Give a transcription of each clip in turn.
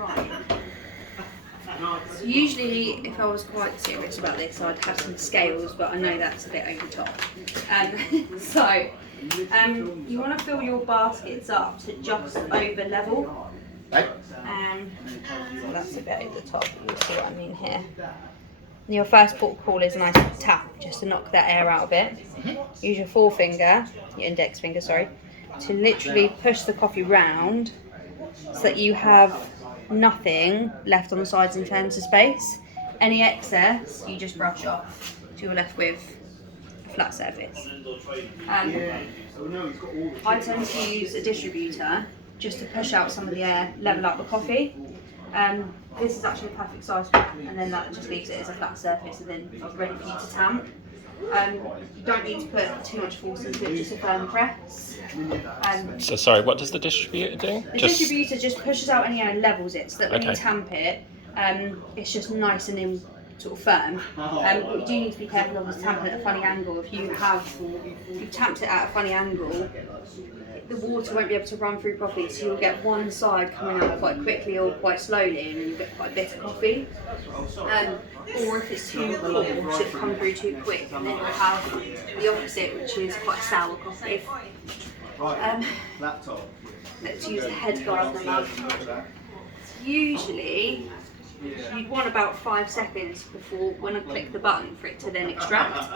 Right. So usually, if I was quite serious about this, I'd have some scales, but I know that's a bit over the top. You want to fill your baskets up to just over level. So that's a bit over the top, you'll see what I mean here. Your first port of call is a nice tap, just to knock that air out a bit. Use your forefinger, your index finger, sorry, to literally push the coffee round so that you have nothing left on the sides in terms of space. Any excess, you just brush off, so you're left with a flat surface. I tend to use a distributor just to push out some of the air, level out the coffee. This is actually a perfect size for it, and then that just leaves it as a flat surface, and then it's ready for you to tamp. You don't need to put too much force into it, just a firm press. So sorry, what does the distributor do? The distributor just pushes out any air and levels it, so that when you tamp it, it's just nice and sort of firm. What you do need to be careful of is tamping at a funny angle. If you've tamped it at a funny angle, the water won't be able to run through properly, so you'll get one side coming out quite quickly or quite slowly, and you'll get quite bitter coffee. Or if it's too cool, so it'll come through too quick, and then you'll have the opposite, which is quite sour coffee. Let's use the head guard of the mug. Usually, you'd want about 5 seconds before, when I click the button, for it to then extract.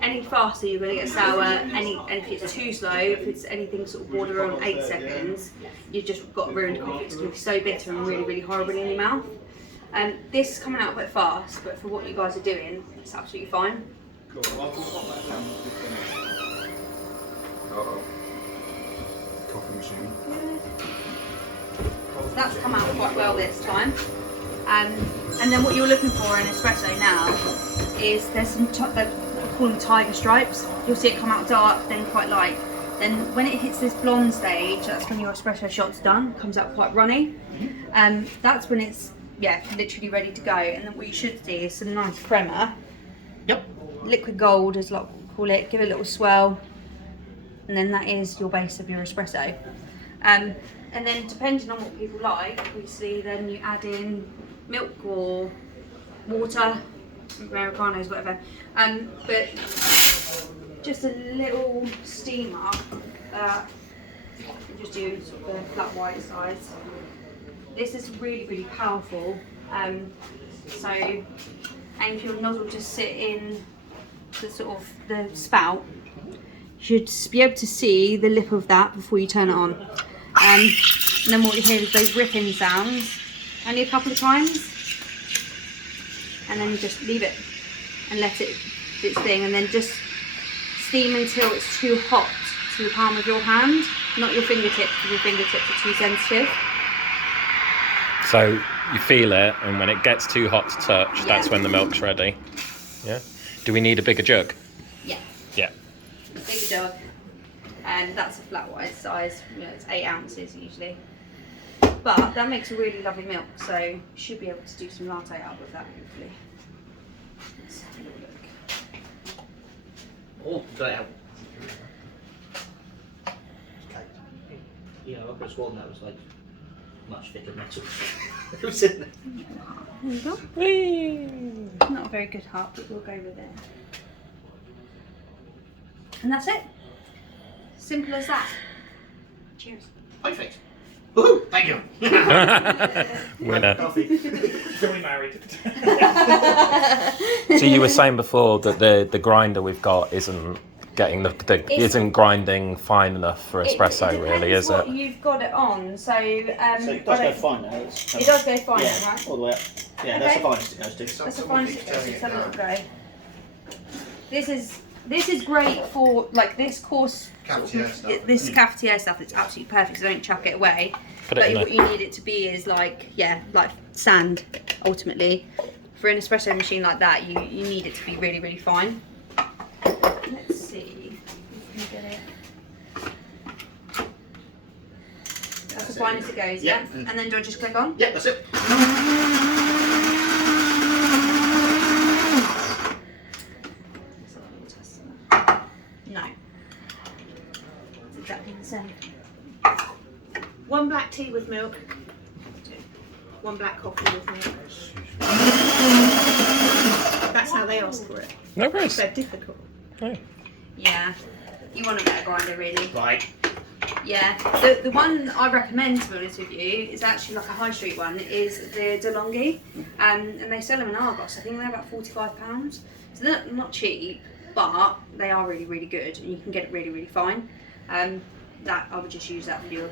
Any faster, you're going to get sour. And if it's too slow, if it's anything sort of border on 8 seconds, you've just got ruined coffee. It's going to be so bitter and really, really horrible in your mouth. This is coming out a bit fast, but for what you guys are doing, it's absolutely fine. Coffee machine. So that's come out quite well this time. And then what you're looking for in espresso now is there's some we call them tiger stripes. You'll see it come out dark, then quite light. Then when it hits this blonde stage, that's when your espresso shot's done. It comes out quite runny. That's when it's literally ready to go. And then what you should do is some nice crema. Yep. Liquid gold, as like we call it. Give it a little swell, and then that is your base of your espresso. And then depending on what people like, obviously, then you add in milk or water, Americanos, whatever. But just a little steamer. Just do sort of the flat white size. This is really, really powerful. So aim for your nozzle to sit in the sort of the spout. You should be able to see the lip of that before you turn it on. And then what you hear is those ripping sounds, only a couple of times, and then you just leave it and let it do its thing, and then just steam until it's too hot to the palm of your hand, not your fingertips, because your fingertips are too sensitive. So you feel it, and when it gets too hot to touch, that's when the milk's ready. Yeah. Do we need a bigger jug? Yeah. Yeah. Bigger jug. And that's a flat white size, it's 8 ounces usually. But that makes a really lovely milk, so you should be able to do some latte out with that, hopefully. Let's have a look. Oh, got it out. Yeah, I could have sworn that was like much thicker metal. It was in there. There you go. Whee! Not a very good heart, but we'll go with it. And that's it. Simple as that. Cheers. Perfect. Woohoo! Thank you. Winner. Coffee. Can we married? So you were saying before that the grinder we've got isn't getting isn't grinding fine enough for espresso, really, is what it? You've got it on, so So it does go fine now. It does go fine, yeah, right? all the way up. Yeah, that's the finest it goes to. That's the finest it goes to. Let's have a little go. This is great for like this course. Cafetiere stuff. This cafetiere stuff. It's absolutely perfect. So don't chuck it away. Put it in what you need it to be is like sand. Ultimately, for an espresso machine like that, you need it to be really, really fine. Let's see if we can get it. That's the finest it goes, yeah? And then do I just click on? Yeah, that's it. No. It's exactly the same. 1 black tea with milk. one black coffee with me. That's how they ask for it. No worries. They're difficult. Oh. Yeah, you want a better grinder, really. Right. Yeah, the one I recommend, to be honest with you, is actually like a high street one, is the DeLonghi, and they sell them in Argos. I think they're about £45. So they're not cheap, but they are really, really good, and you can get it really, really fine. That I would just use that for your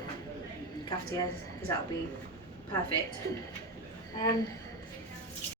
cafetières, because that would be perfect.